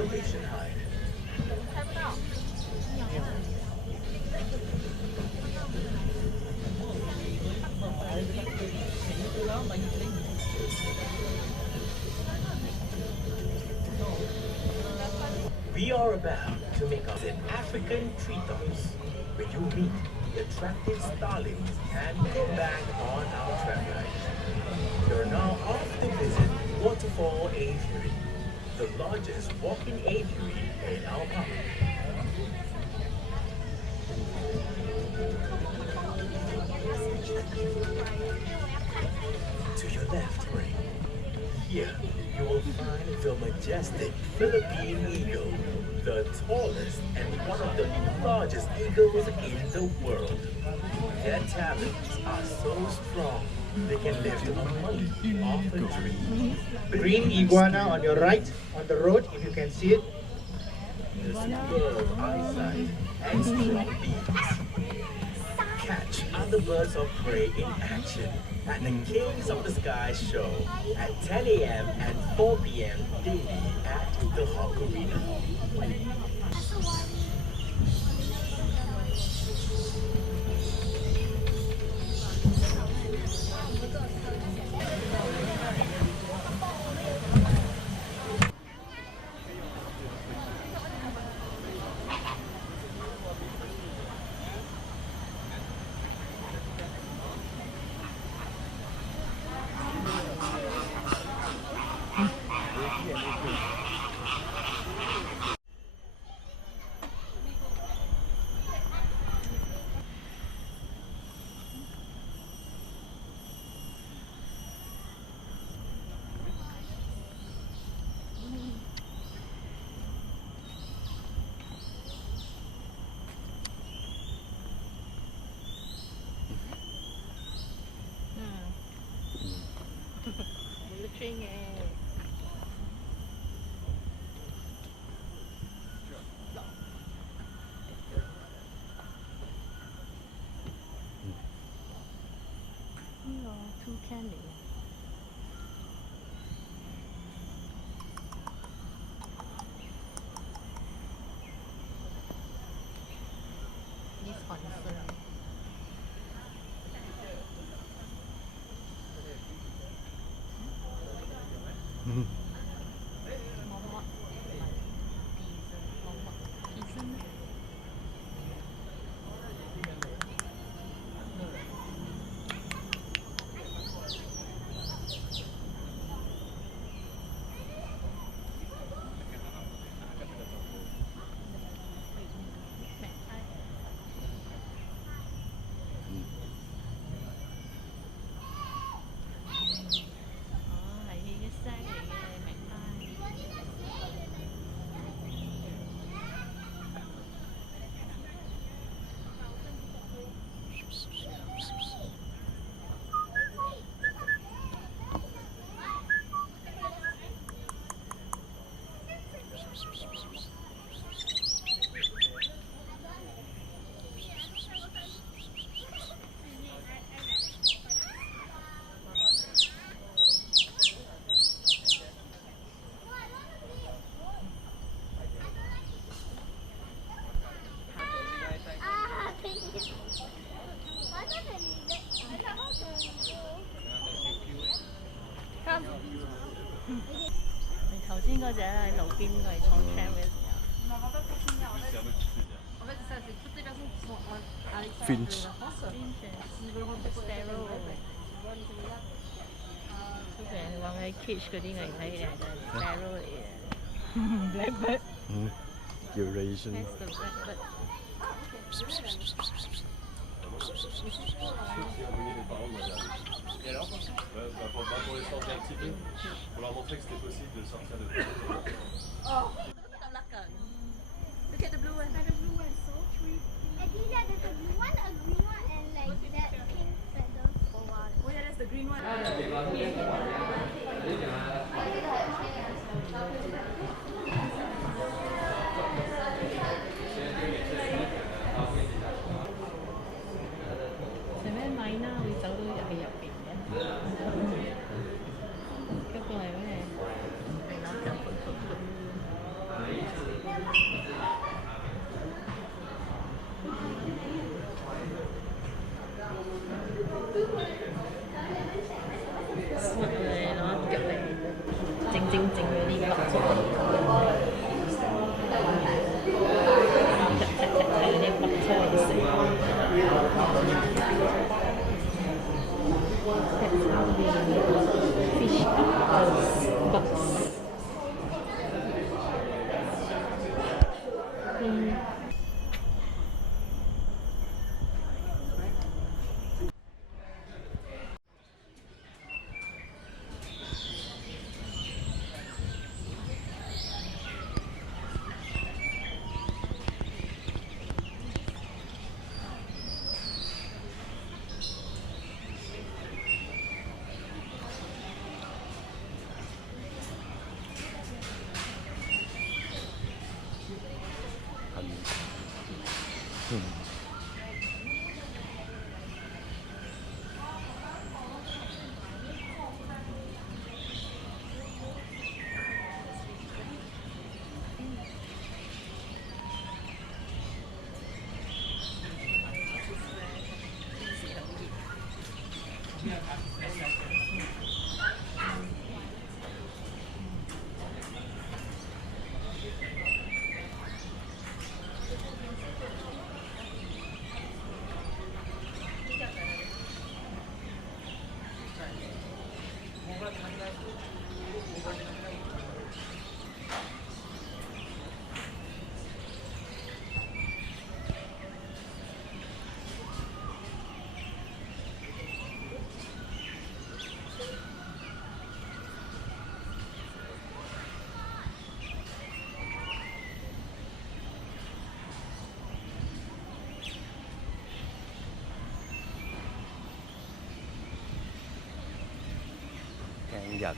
information hide. We are about to make us an African treetops where you meet the attractive starlings and go back on our travels. You're now off to visit Waterfall Aviary, the largest walk-in aviary in our park. To your left, Ray. Here, you will find the majestic Philippine eagle, the tallest and one of the largest eagles in the world. Their talons are so strong, they can lift a monkey off a tree. Green iguana on your right, on the road, if you can see it. The superb eyesight and strong beaks. Catch other birds of prey in action at the Kings of the Sky show at 10 a.m. and 4 p.m. daily at the Hawk Arena. Candy. This one is頭先嗰隻喺路邊佢坐 tram 嘅時候。Finch. Sparrow。通常你講喺 cage 嗰啲危睇嘅就係 sparrow 嚟嘅。Blackbird。Eurasian. That's the blackbird. Et alors pour les sorties activées, pour leur montrer que c'était possible de sortir de Oh. Look at the blue one. The blue one so cute. And these are the blue one, a green one, and like that pink feather. Oh yeah, that's the green one. 成咩米啦？會走到入去入邊嘅？嗰個係咩？整嗰啲白色，睇嗰啲白色嚟食。Fish bugs. Mm. แกงหยัด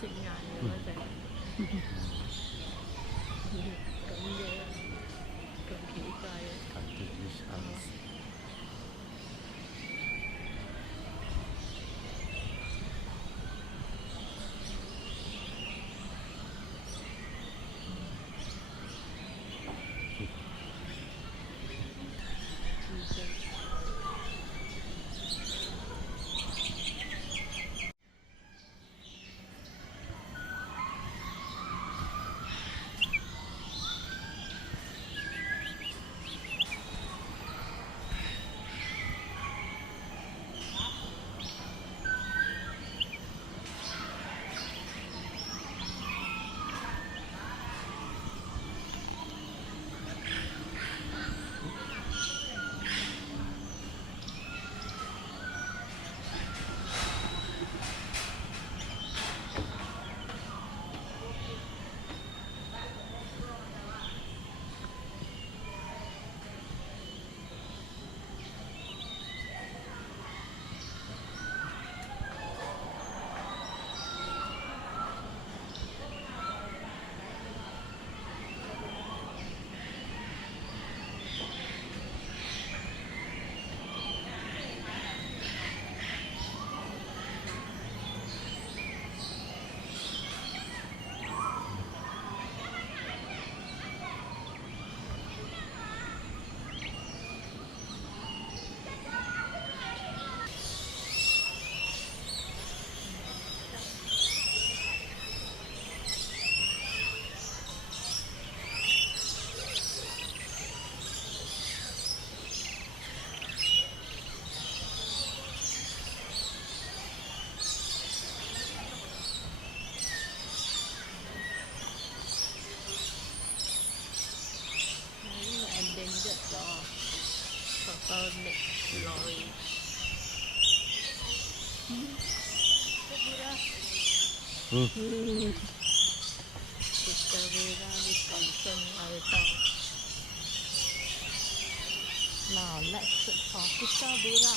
食晏嘅嗰隻，咁嘅咁奇怪嘅。感觉就是这样子。嗯。Fistavera Destination Arizona. Now let's search for Fistavera.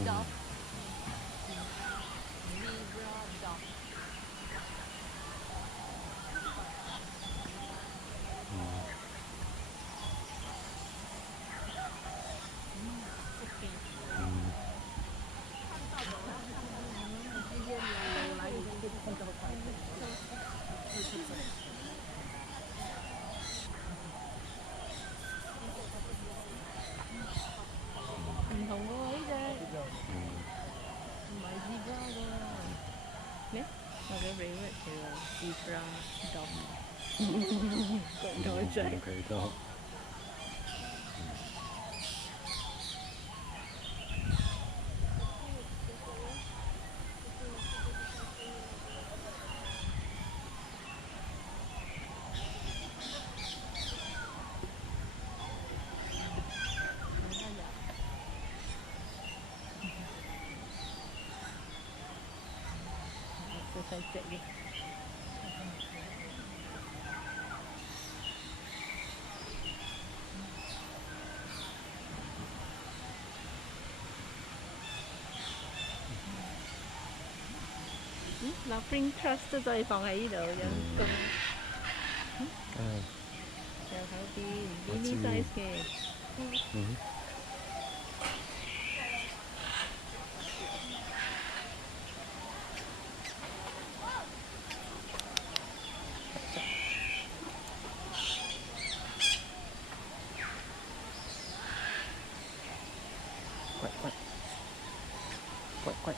Dog. Zebra dog. Mình không có ấy ra. Mà zebra đâu. Nè, mà cái review thì là zebra dog. Còn nói chạy. Okay, dog. Saya cek dia. Laughing Trust 再放喺呢度有咁，又有啲 mini size 嘅。快！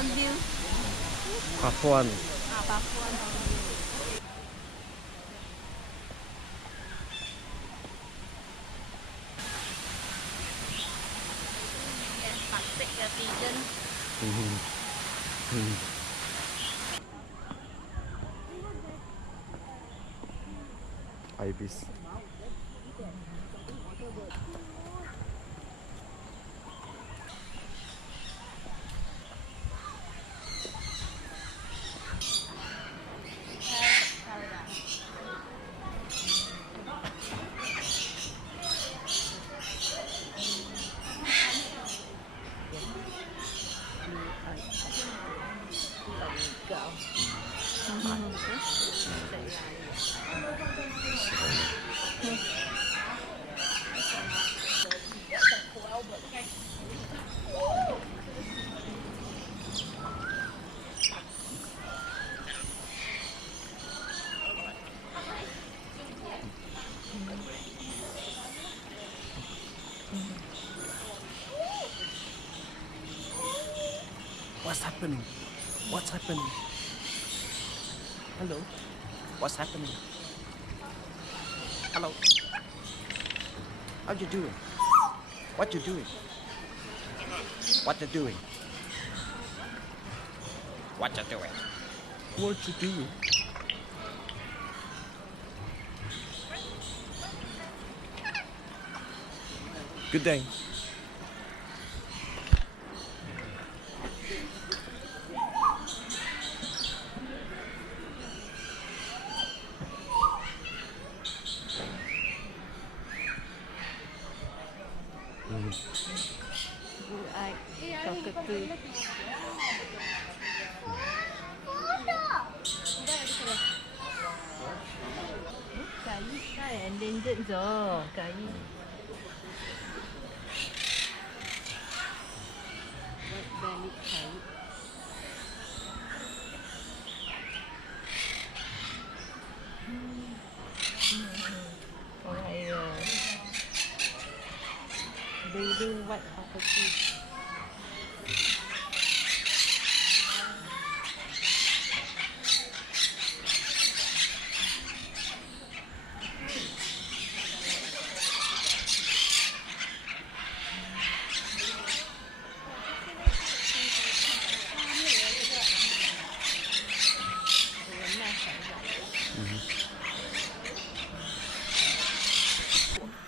Hornbill. Papuan. Papuan Hornbill. Yes, toxic pigeon. Ibis. What's happening? What's happening? Hello? What's happening? Hello? How you doing? What you doing? What you doing? What you doing? What you doing? Good day. Blue-eyed cockatoo. Kai kai endangered rồi, kai. White-bellied kai. Breeding white cockatoo.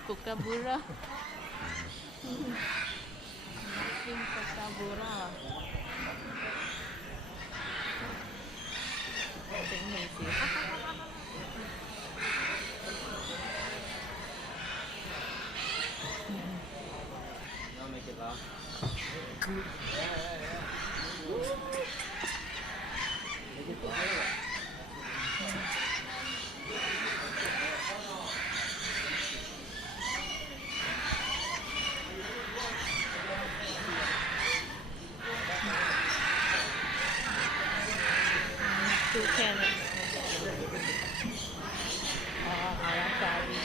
Kookaburra. Kookaburra. Tránh mình xíu. Toucan. Aracari.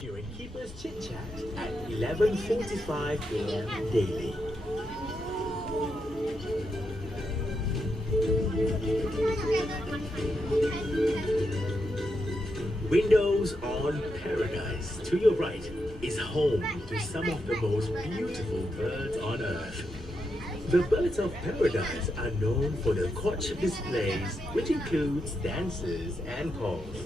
During Keeper's Chit Chat at 11:45 a.m. daily. Windows on Paradise, to your right, is home to some of the most beautiful birds on earth. The birds of paradise are known for their courtship displays, which includes dances and calls.